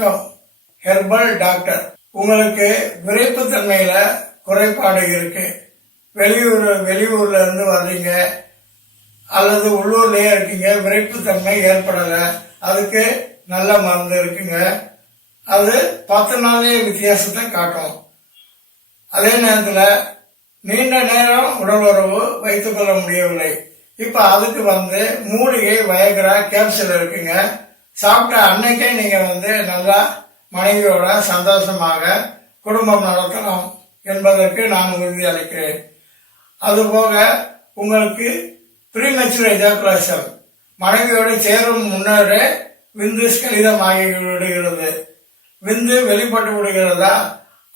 வணக்கம். Herbal doctor. உங்களுக்கு விரைப்புத்தன்மையில குறைபாடு இருக்கு. வெளியூர்ல இருந்து வர்றீங்க அல்லது உள்ளூர்லயே இருக்கீங்க, விரைப்புத்தன்மை ஏற்படல, அதுக்கு நல்ல மருந்து இருக்குங்க. அது 10 நாளே வித்தியாசத்தை காட்டும். அதே நேரத்தில் நீண்ட நேரம் உடல் உறவு வைத்துக் கொள்ள முடியவில்லை. இப்ப அதுக்கு மூலிகை வயக்ரா கேப்சூல் இருக்குங்க. சாப்பிட்ட அன்னைக்கே நீங்க நல்லா மனைவியோட சந்தோஷமாக குடும்பம் நடத்தலாம் என்பதற்கு நான் உறுதி அளிக்கிறேன். அதுபோக உங்களுக்கு ப்ரீமெச்சூர் எஜாகுலேஷன், மனைவியோடு சேரும் முன்னரே விந்து ஸ்கலிதமாகி விடுகிறது. விந்து வெளிப்பட்டு விடுகிறதா,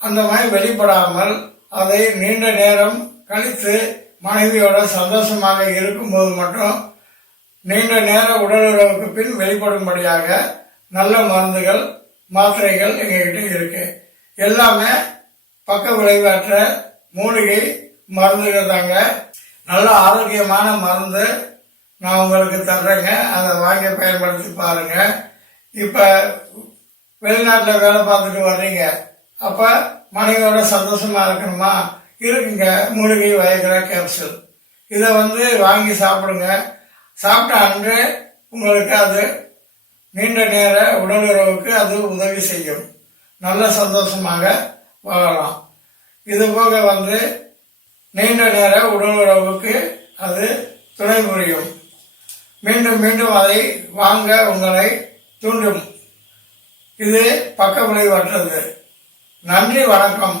அந்த மாதிரி வெளிப்படாமல் அதை நீண்ட நேரம் கழித்து மனைவியோட சந்தோஷமாக இருக்கும்போது மட்டும் நீண்ட நேர உடலுறவுக்கு பின் வெளிப்படும்படியாக நல்ல மருந்துகள் மாத்திரைகள் எங்ககிட்ட இருக்கு. எல்லாமே பக்க விளைவாற்ற மூலிகை மருந்துகள் தாங்க. நல்ல ஆரோக்கியமான மருந்து நான் உங்களுக்கு தர்றேங்க. அதை வாங்கி பயன்படுத்தி பாருங்க. இப்ப வெளிநாட்டில் வேலை பார்த்துட்டு வர்றீங்க, அப்ப மனைவியோட சந்தோஷமா இருக்கணுமா, இருக்குங்க மூலிகை வயக்ரா கேப்சூல். இதை வாங்கி சாப்பிடுங்க. சாப்பிட்ட அன்றே உங்களுக்கு அது நீண்ட நேர உடலுறவுக்கு அது உதவி செய்யும். நல்ல சந்தோஷமாக வாழலாம். இது போக நீண்ட நேர உடலுறவுக்கு அது துணை புரியும். மீண்டும் மீண்டும் அதை வாங்க உங்களை தூண்டும். இது பக்க விளைவற்றது. நன்றி, வணக்கம்.